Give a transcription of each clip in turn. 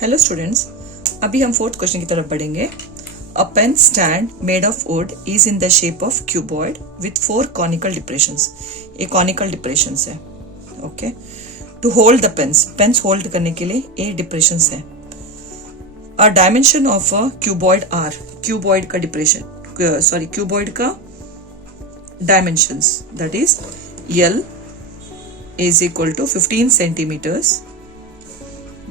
Hello students, अभी हम fourth question की तरफ बढ़ेंगे. A pen stand made of wood is in the shape of cuboid with 4 conical depressions. ये conical depressions है. Okay, to hold the pens hold करने के लिए ये डिप्रेशंस है. A dimension of a cuboid are, cuboid का cuboid का dimensions that is L is equal to 15 centimeters,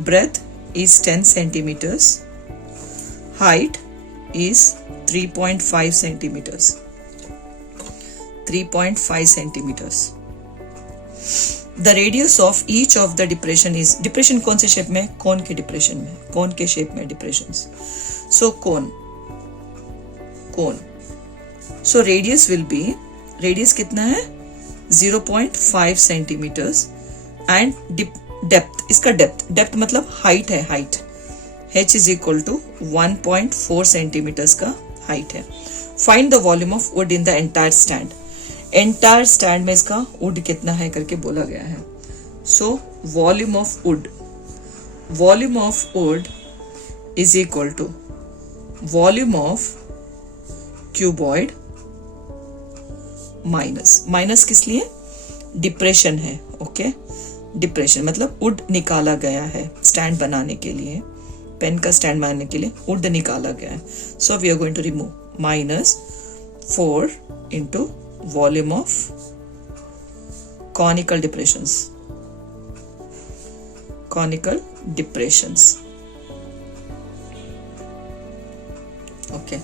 breadth is 10 centimeters, height is 3.5 centimeters. 3.5 centimeters. The radius of each of the depression is, depression कौन से shape में? कोन के depression में, कोन के shape में depressions. So cone. So radius will be, radius कितना है? 0.5 centimeters and depth, इसका depth मतलब height है, height h is equal to 1.4 centimeters का height है. Find the volume of wood in the entire stand. entire stand में इसका wood कितना है करके बोला गया है. So volume of wood is equal to volume of cuboid minus किस लिए? डिप्रेशन है. ओके, डिप्रेशन मतलब वुड निकाला गया है स्टैंड बनाने के लिए, पेन का स्टैंड बनाने के लिए वुड निकाला गया है. So we are going to remove -4 into volume of conical depressions. Okay,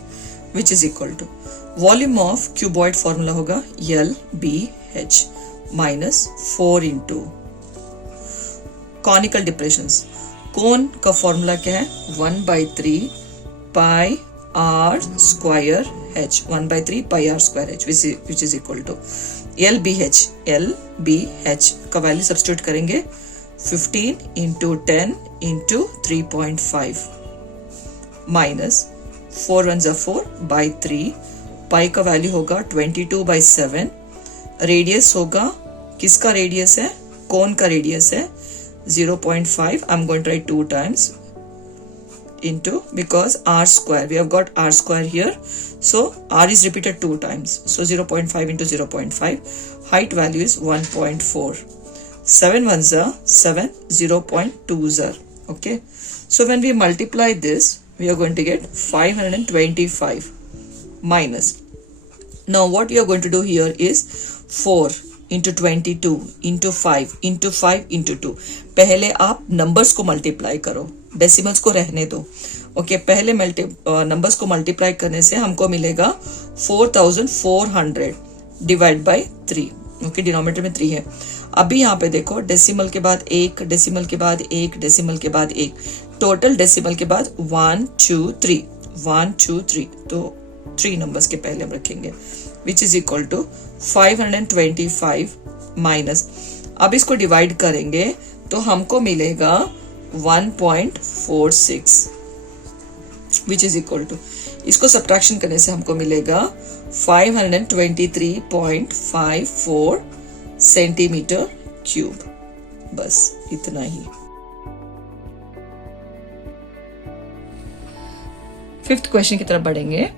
which is equal to volume of cuboid formula होगा LBH -4 into conical depressions. Cone का फॉर्मूला क्या है? 1/3 pi r square h, 1/3 pi r square h, which is equal to LBH का value substitute करेंगे 15 into 10 into 3.5 minus 4 1 जा 4/3. पाई का value होगा 22/7. Radius होगा, किसका रेडियस है? कोन का रेडियस है 0.5. I am going to write 2 times into, because r square, we have got r square here, so r is repeated 2 times, so 0.5 into 0.5. height value is 1.4. 7 ones are 7, 0.2s are. Okay, so when we multiply this, we are going to get 525 minus. Now what we are going to do here is 4 into 22 into 5 into 5 into 2. पहले आप numbers को multiply करो, decimals को रहने दो. Okay, पहले numbers को multiply करने से हमको मिलेगा 4400 डिवाइड बाय 3. ओके, डिनोमिनेटर में 3 है. अभी यहाँ पे देखो, डेसिमल के बाद 1, डेसिमल के बाद 1, डेसिमल के बाद 1, टोटल डेसिमल के बाद 1 2 3, 1 2 3, तो 3 नंबर्स के पहले हम रखेंगे, which is equal to 525 minus. अब इसको डिवाइड करेंगे तो हमको मिलेगा 1.46, विच इज इक्वल टू, इसको सब्ट्रैक्शन करने से हमको मिलेगा 523.54 सेंटीमीटर क्यूब. बस इतना ही. फिफ्थ क्वेश्चन की तरफ बढ़ेंगे.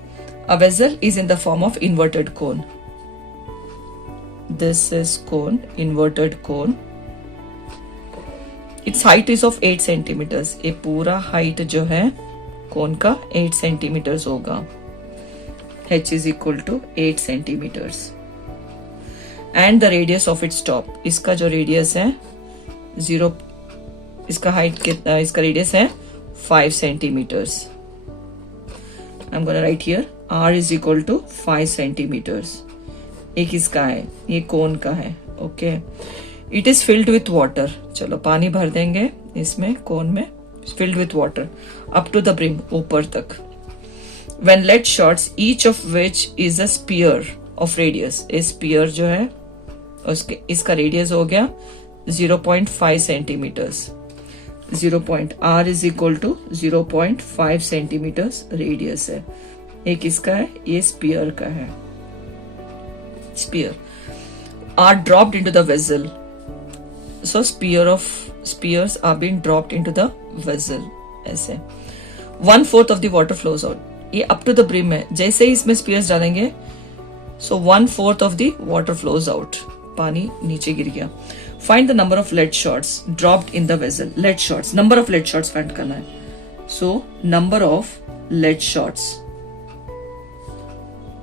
A vessel is in the form of inverted cone. This is cone, inverted cone. Its height is of 8 centimeters. ये पूरा height जो है cone का 8 centimeters होगा. H is equal to 8 centimeters. And the radius of its top. इसका जो radius है 0, इसका height कितना, इसका radius है 5 centimeters. I'm gonna write here r is equal to 5 centimeters. एक इसका है, ये कोन का है. Okay, it is filled with water. चलो पानी भर देंगे इसमें, कोन में, filled with water up to the brim, ऊपर तक. When lead shots, each of which is a sphere of radius. ये स्पीयर जो है उसके, इसका रेडियस हो गया 0.5 centimetres. r is equal to 0.5 centimetres radius है. एक इसका है, ये स्पीयर का है. Sphere are dropped into the vessel. So spears are being dropped into the vessel. ऐसे 1/4 of the water flows out, ये अप टू द ब्रिम है, जैसे ही इसमें स्पीयर्स डालेंगे so 1/4 of the water flows out, पानी नीचे गिर गया। Find the number of lead shots dropped in the vessel, lead shots, number of lead shots find करना है। So number of lead shots,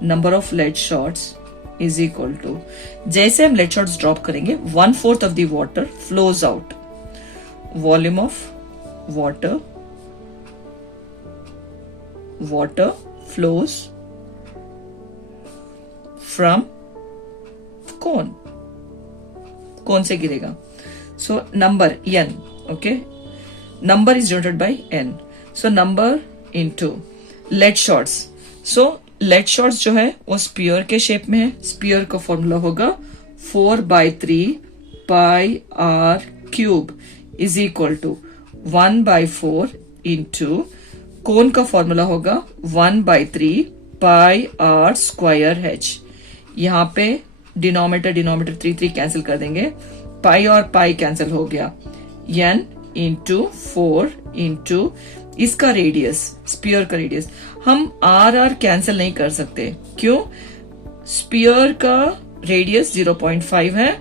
number of lead shots is equal to, जैसे हम lead shots drop करेंगे 1/4 of the water flows out, volume of water flows from cone से गिरेगा। So number n, okay, number is denoted by n, so number into lead shots. So lead shots जो है वो spear के shape में है, spear का formula होगा 4/3 pi r cube is equal to 1/4 into cone का फॉर्मूला होगा 1/3 पाई आर स्क्वायर h। यहाँ पे डिनोमिनेटर 3 कैंसिल कर देंगे, पाई और पाई कैंसिल हो गया, n इंटू 4 इंटू इसका रेडियस, स्पीयर का रेडियस। हम आर कैंसिल नहीं कर सकते, क्यों? स्पीयर का रेडियस 0.5 है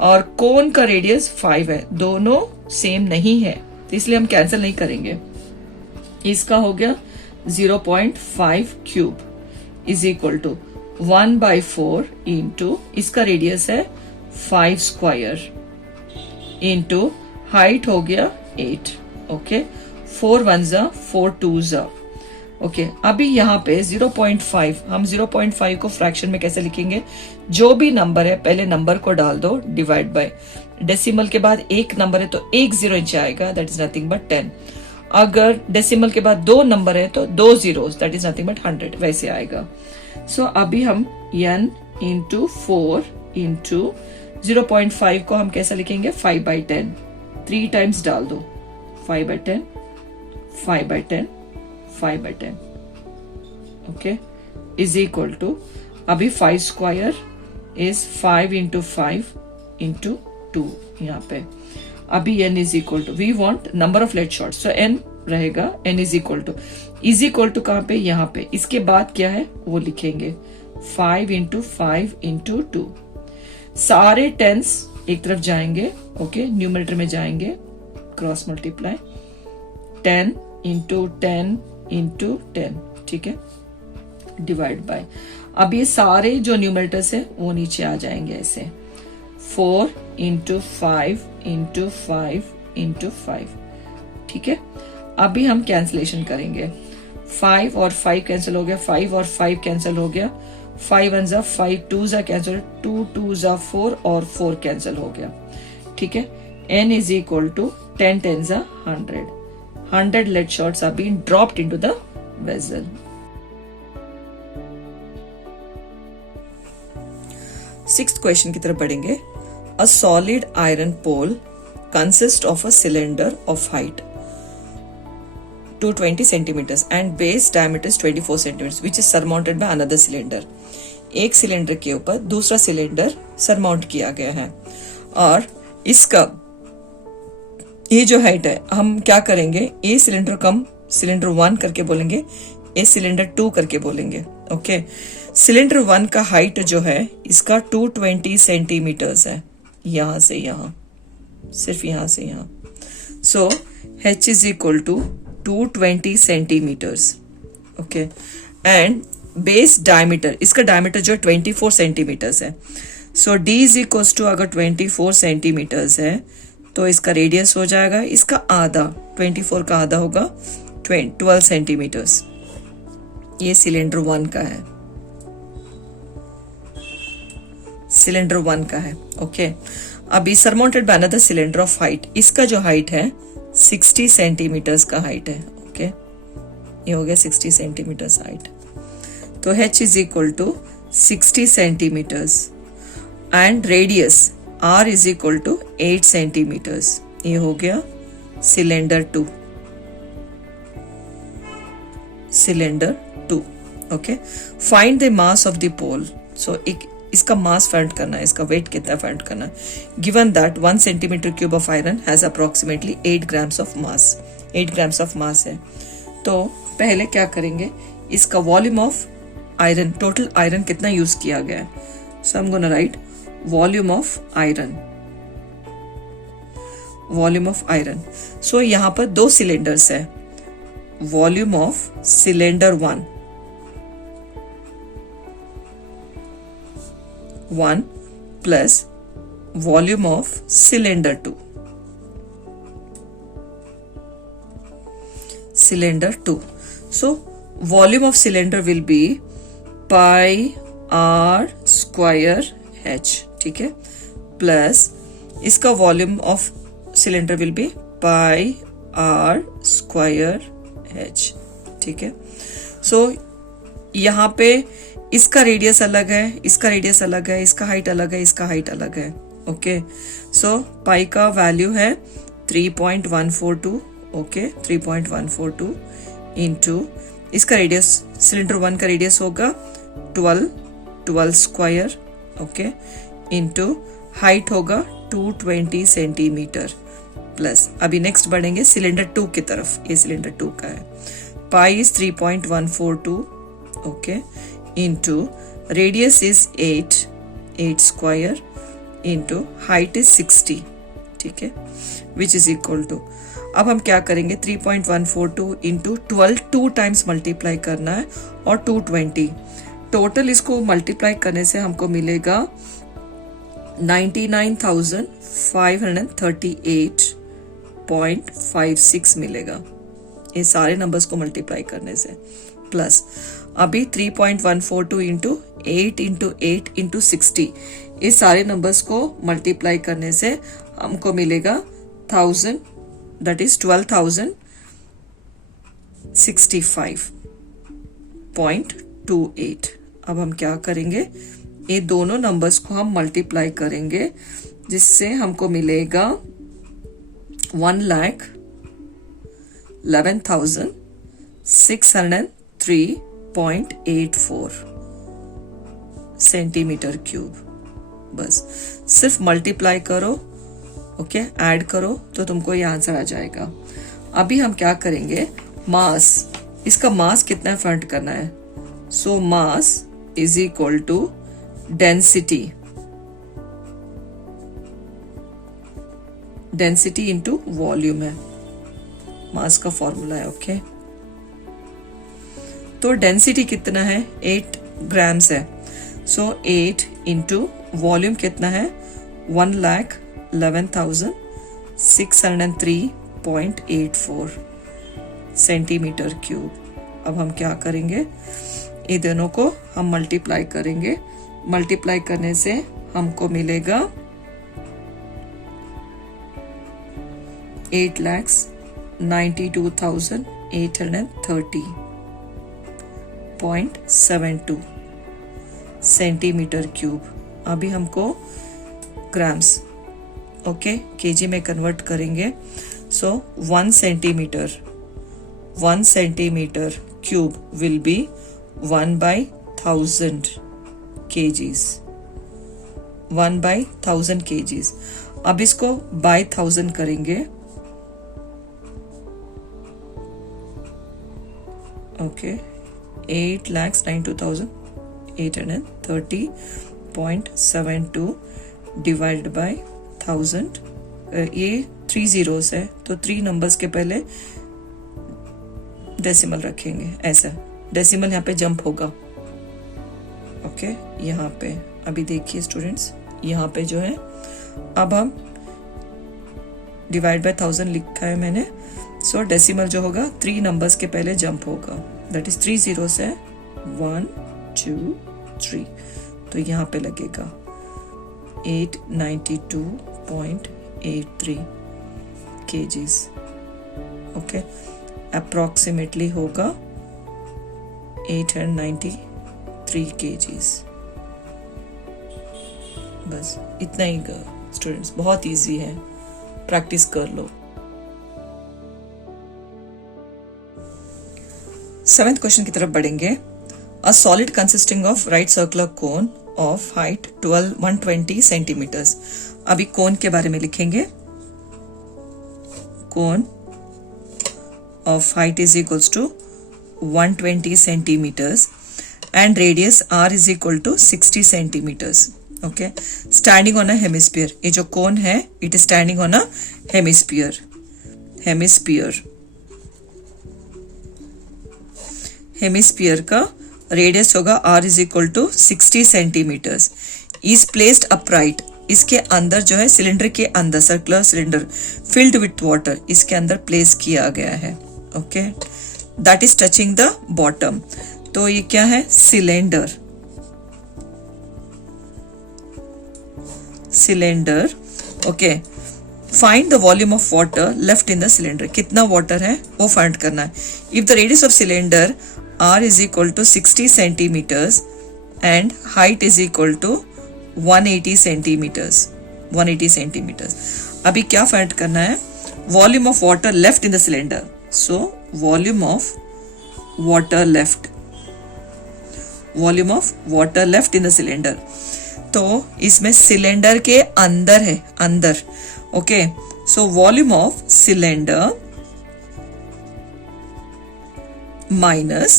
और कोन का रेडियस 5 है, दोनों सेम नहीं है, तो इसलिए हम कैंसिल नहीं करेंगे। इसका हो गया 0.5 cube is equal to 1/4 into इसका रेडियस है 5 स्क्वायर इंटू हाइट हो गया 8, ओके, 4 1 जा 4 2 जा, ओके। अभी यहाँ पे 0.5, हम 0.5 को फ्रैक्शन में कैसे लिखेंगे? जो भी नंबर है पहले नंबर को डाल दो, डिवाइड बाय, डेसिमल के बाद एक नंबर है तो एक 0 नीचे आएगा, दैट इज नथिंग बट 10। अगर डेसिमल के बाद 2 नंबर है तो 2 zeros, that is nothing but 100, वैसे आएगा। सो अभी हम n इंटू 4 इंटू 0.5 को हम कैसे लिखेंगे? 5/10, 3 टाइम्स डाल दो, 5/10 5/10 5/10, ओके, इज इक्वल टू, अभी 5 स्क्वायर इज 5 इंटू 5 इंटू 2 यहाँ पे। अभी n is equal to, we want number of lead shots, so n रहेगा, n इज इक्वल टू कहाँ पे? यहाँ पे। इसके बाद क्या है वो लिखेंगे 5 इंटू 5 इंटू 2, सारे टेंस एक तरफ जाएंगे, ओके, न्यूमरेटर में जाएंगे, क्रॉस मल्टीप्लाई 10 इंटू 10 इंटू 10, ठीक है, डिवाइड बाय। अब ये सारे जो न्यूमरेटर्स है वो नीचे आ जाएंगे ऐसे, 4 इंटू 5 इंटू 5 इंटू 5, ठीक है। अभी हम कैंसिलेशन करेंगे, 5 और 5 कैंसिल हो गया, 5 और 5 कैंसिल हो गया, 5 1 जा 5, 2 जा कैंसिल, 2 2 जा 4 और 4 कैंसिल हो गया, ठीक है। n इज इक्वल टू 10 10 जा 100 lead shots are being dropped into the vessel. Sixth question की तरफ बढ़ेंगे। A solid iron pole consists of a cylinder of height 220 centimeters and base diameter is 24 centimeters which is surmounted by another cylinder. एक cylinder के ऊपर दूसरा cylinder surmount किया गया है और इसका ये जो हाइट है, हम क्या करेंगे? ए सिलेंडर को हम सिलेंडर 1 करके बोलेंगे, ए सिलेंडर 2 करके बोलेंगे, ओके। सिलेंडर 1 का हाइट जो है इसका 220 सेंटीमीटर्स है, यहां से यहां, सिर्फ यहां से यहां। So h is equal to 220 centimetres, okay. And base diameter, इसका डायमीटर जो 24 सेंटीमीटर्स है, so d is equal to, अगर 24 सेंटीमीटर्स है तो इसका रेडियस हो जाएगा, इसका आधा, 24 का आधा होगा 12 सेंटीमीटर्स। ये सिलेंडर 1 का है, सिलेंडर 1 का है, ओके। अभी surmounted by another cylinder of height, इसका जो हाइट है 60 सेंटीमीटर्स का हाइट है, ओके। ये हो गया 60 सेंटीमीटर्स हाइट, तो h is equal to 60 centimetres and radius r is equal to 8 centimetres. ये हो गया cylinder 2, cylinder 2, okay. Find the mass of the pole, so इसका मास फाइंड करना है, इसका वेट कितना फाइंड करना है। Given that 1 centimetre cube of iron has approximately 8 grams of mass, 8 grams of mass है। तो पहले क्या करेंगे, इसका volume of iron, total iron कितना यूज किया गया है। So I am gonna write volume of iron, volume of iron. So यहां पर 2 सिलेंडर्स है, volume of cylinder 1 plus volume of cylinder 2, cylinder 2. So volume of cylinder will be pi r square h, ठीक है, plus इसका volume of cylinder will be pi r square h, ठीक है। सो यहाँ पे इसका रेडियस अलग है, इसका रेडियस अलग है, इसका हाइट अलग है, इसका हाइट अलग है। ओके, सो पाई का वैल्यू है 3.142, ओके 3.142 इंटू इसका रेडियस, सिलेंडर 1 का रेडियस होगा 12 स्क्वायर, ओके, इंटू हाइट होगा 220 सेंटीमीटर, प्लस अभी नेक्स्ट बढ़ेंगे सिलेंडर 2 की तरफ। ये सिलेंडर 2 का है, pi is 3.142, okay, into radius is 8 square into height is 60, ठीक है, विच इज इक्वल टू, अब हम क्या करेंगे 3.142 इंटू 12 2 टाइम्स मल्टीप्लाई करना है और 220, टोटल इसको मल्टीप्लाई करने से हमको मिलेगा 99,538.56 मिलेगा, ये सारे नंबर्स को मल्टीप्लाई करने से। प्लस अभी 3.142 इंटू 8 इंटू 8 इंटू 60, ये सारे नंबर्स को मल्टीप्लाई करने से हमको मिलेगा 1000, that is 12,065.28। अब हम क्या करेंगे, ये दोनों नंबर्स को हम मल्टीप्लाई करेंगे, जिससे हमको मिलेगा 1,11,603.84 सेंटीमीटर क्यूब। बस सिर्फ मल्टीप्लाई करो, ओके, ऐड करो तो तुमको ये आंसर आ जाएगा। अभी हम क्या करेंगे, मास, इसका मास कितना फाइंड करना है। So mass is equal to density, density into volume है, मास का फॉर्मूला है, ओके। तो डेंसिटी कितना है, 8 ग्राम्स है। सो 8 इंटू वॉल्यूम कितना है, 1,11,603.84 सेंटीमीटर क्यूब। अब हम क्या करेंगे, ये दोनों को हम मल्टीप्लाई करेंगे, मल्टीप्लाई करने से हमको मिलेगा 8,92,830.72 सेंटीमीटर क्यूब। अभी हमको ग्राम्स, ओके, केजी में कन्वर्ट करेंगे। सो 1 centimetre cube will be 1/1000 kgs, 1/1000 kgs। अब इसको बाय 1000 करेंगे, ओके, 8,92,830.72 डिवाइड बाय 1000। ये 3 zeros है, तो 3 नंबर्स के पहले डेसिमल रखेंगे, ऐसा डेसिमल यहाँ पे जंप होगा, ओके, यहाँ पे। अभी देखिए स्टूडेंट्स, यहाँ पे जो है, अब हम डिवाइड बाय 1000 लिखा है मैंने। सो डेसिमल जो होगा 3 नंबर्स के पहले जंप होगा, दैट इज 3 zeros है, 1 2 3, तो यहाँ पे लगेगा 892.83 kgs, ओके, अप्रोक्सीमेटली होगा 893 kgs। बस इतना ही स्टूडेंट्स, बहुत इजी है, प्रैक्टिस कर लो। 7th क्वेश्चन की तरफ बढ़ेंगे। A solid consisting of right circular cone of height 120 centimeters। अभी कोन के बारे में लिखेंगे, कोन of height is equals to 120 centimeters and radius r is equal to 60 centimeters. Okay, standing on a hemisphere. ये जो cone है, it is standing on a hemisphere. Hemisphere का radius होगा r is equal to 60 centimetres. Is placed upright. इसके अंदर जो है cylinder के अंदर, circular cylinder filled with water, इसके अंदर प्लेस किया गया है. Okay, that is touching the bottom. तो ये क्या है? Cylinder. Okay, find the volume of water left in the cylinder. कितना वाटर है वो फाइंड करना है. If the radius of cylinder r is equal to 60 centimeters and height is equal to 180 centimeters. अभी क्या फाइंड करना है? Volume of water left in the cylinder. So volume of water left in the cylinder. तो इसमें cylinder के अंदर है, अंदर. Okay, so volume of cylinder minus,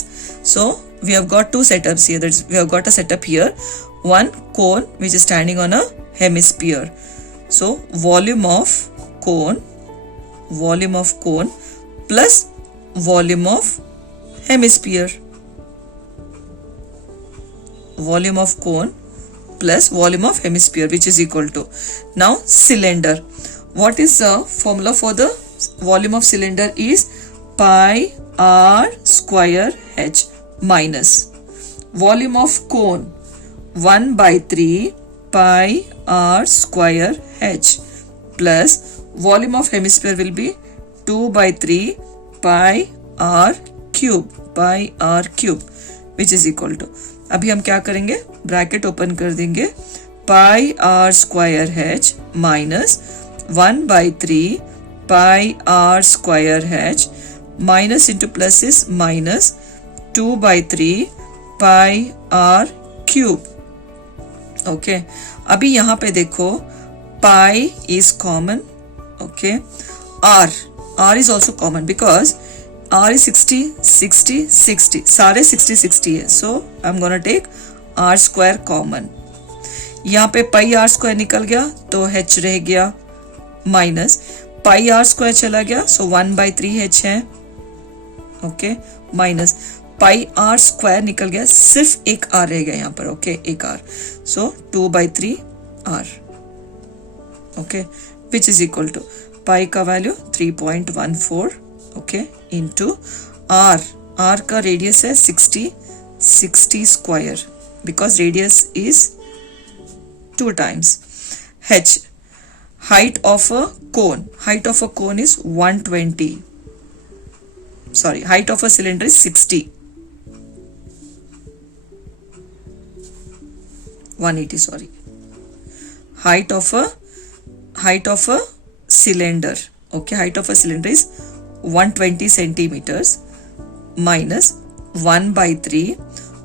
so we have got two setups here. That's, we have got a setup here, one cone which is standing on a hemisphere. So volume of cone plus volume of hemisphere. Volume of cone plus volume of hemisphere, which is equal to, now cylinder. What is the formula for the volume of cylinder? Is pi r square h minus volume of cone 1 by 3 pi r square h plus volume of hemisphere will be 2 by 3 pi r cube which is equal to, अभी हम क्या करेंगे? Bracket open कर देंगे. pi r square h minus 1 by 3 pi r square h minus into plus is minus 2 by 3 pi r cube. Okay, अभी यहाँ पे देखो pi is common. Okay, r is also common because r is 60. सारे 60 है. So I'm gonna take r square common. यहाँ पे pi r square निकल गया तो h रह गया माइनस pi r square चला गया, so 1 by 3 h है. Okay, minus pi r square निकल गया, सिर्फ एक आर रह गया यहाँ पर. ओके, एक r, so 2 by 3 r. Okay, which is equal to pi का वैल्यू 3.14. ओके, इंटू आर का रेडियस है 60 square because radius is 2 times. h, height of a cone is 120. Sorry, height of a cylinder is 60. 180, sorry. Height of a cylinder. Okay, height of a cylinder is 120 centimeters minus 1 by 3.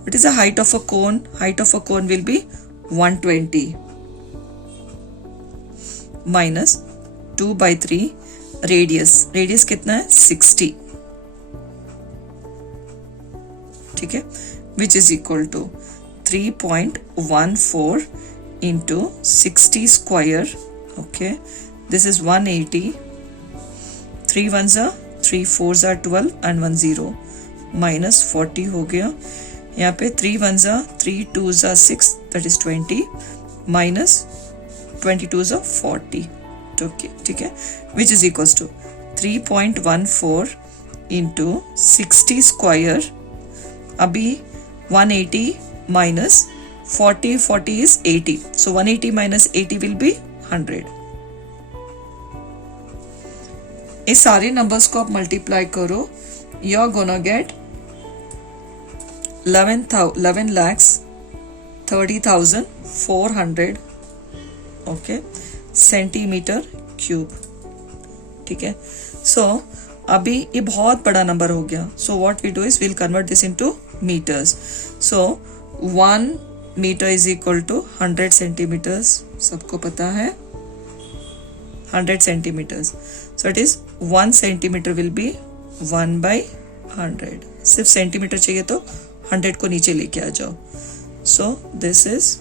What is the height of a cone? Height of a cone will be 120 minus 2 by 3 radius कितना है? 60. ठीक है, which is equal to 3.14 into 60 square. Okay, this is 180. 3 1s are 3 4s are 12 and 1 0 minus 40 हो गया. यहाँ पे 3 1s are 3 2s are 6, that is 20 minus 22s are 40. Okay, ठीक है, which is equal to 3.14 into 60 square. अभी 180 minus 40 is 80. So 180 minus 80 will be 100. इस सारे numbers को आप मल्टीप्लाई करो, you are gonna get 11,30,400. Okay, centimetre cube. ठीक है, सो अभी ये बहुत बड़ा नंबर हो गया. So what we do is will convert this into meters. So 1 meter is equal to 100 centimeters. सबको पता है 100 centimeters. So it is 1 centimeter will be 1/100. सिर्फ सेंटीमीटर चाहिए तो 100 को नीचे लेके आ जाओ. So this is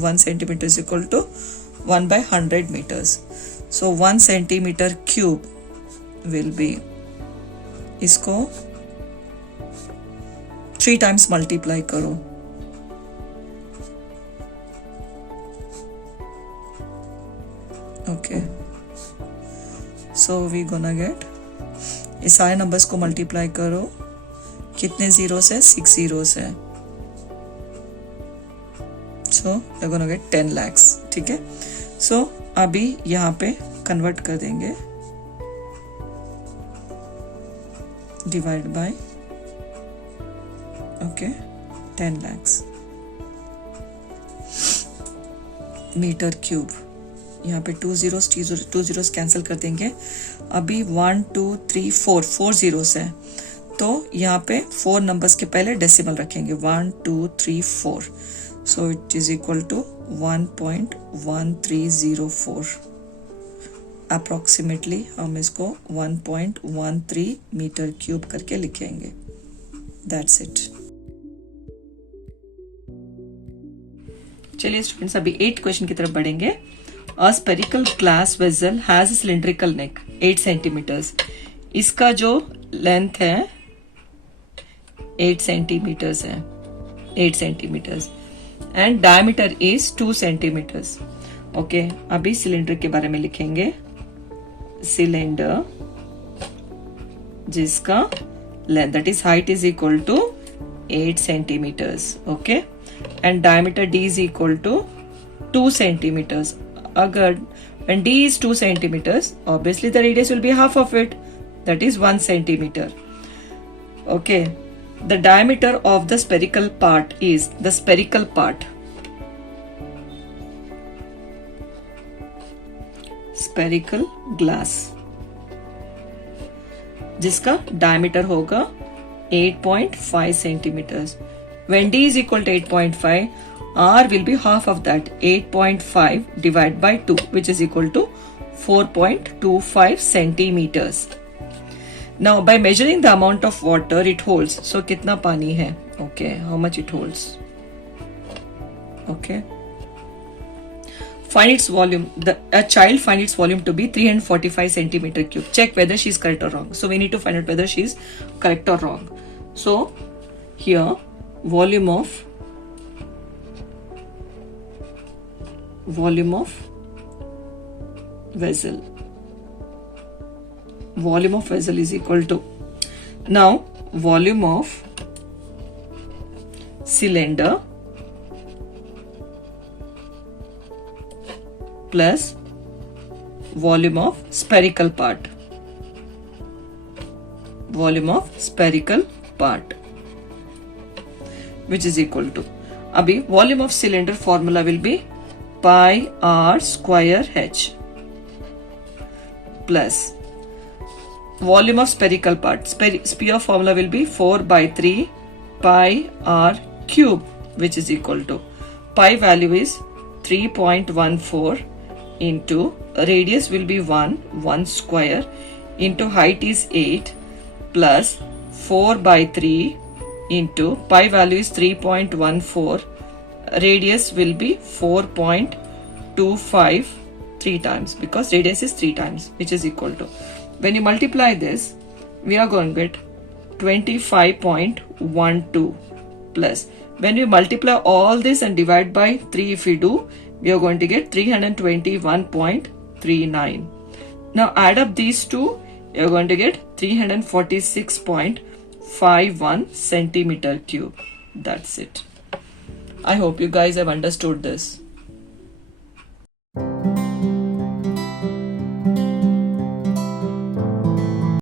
1 centimeter is equal to 1/100 meters. So 1 centimeter cube will be, इसको 3 times multiply करो. Okay. So we gonna get, इस सारे नंबर्स को मल्टीप्लाई करो. कितने जीरोस है? 6 जीरोस है. So we're gonna get 10 lakhs. ठीक है. So अभी यहाँ पे कन्वर्ट कर देंगे. Divide by, okay, 10 lakhs metre cube. यहाँ पे 2 zeros कैंसिल कर देंगे. अभी 1 2 3 4 zeros है, तो यहाँ पे 4 नंबर्स के पहले डेसिमल रखेंगे. 1 2 3 4. So it is equal to 1.1304. Approximately हम इसको 1.13 मीटर क्यूब करके लिखेंगे. That's it. चलिए स्टूडेंट्स, अभी 8th क्वेश्चन की तरफ बढ़ेंगे. A spherical glass vessel has a cylindrical neck 8 centimeters. इसका जो लेंथ है 8 centimeters है, 8 centimeters. And diameter is 2 centimetres. Okay, अभी सिलेंडर के बारे में लिखेंगे. सिलेंडर जिसका length that is height is equal to 8 centimetres. Okay, and diameter d is equal to 2 centimetres. अगर when d is 2 centimeters, obviously the radius will be half of it, that is 1 centimeter. Okay, the diameter of the spherical part is, the spherical part, spherical glass, जिसका diameter होगा 8.5 centimeters. When d is equal to 8.5, r will be half of that. 8.5 divided by 2, which is equal to 4.25 centimeters. Now by measuring the amount of water it holds, so कितना पानी है, okay, how much it holds, okay, find its volume. A child find its volume to be 345 centimeter cube. Check whether she is correct or wrong. So we need to find out whether she is correct or wrong. So here volume of vessel, volume of vessel is equal to, now volume of cylinder plus volume of spherical part, which is equal to, अभी volume of cylinder formula will be pi r square h plus volume of spherical part, sphere formula will be 4/3 pi r cube, which is equal to, pi value is 3.14 into radius will be 1 square into height is 8 plus 4/3 into pi value is 3.14, radius will be 4.25 3 times, because radius is 3 times, which is equal to, when you multiply this we are going to get 25.12 plus, when you multiply all this and divide by 3 if we do, we are going to get 321.39. Now add up these two, you are going to get 346.51 centimeter cube. That's it. I hope you guys have understood this.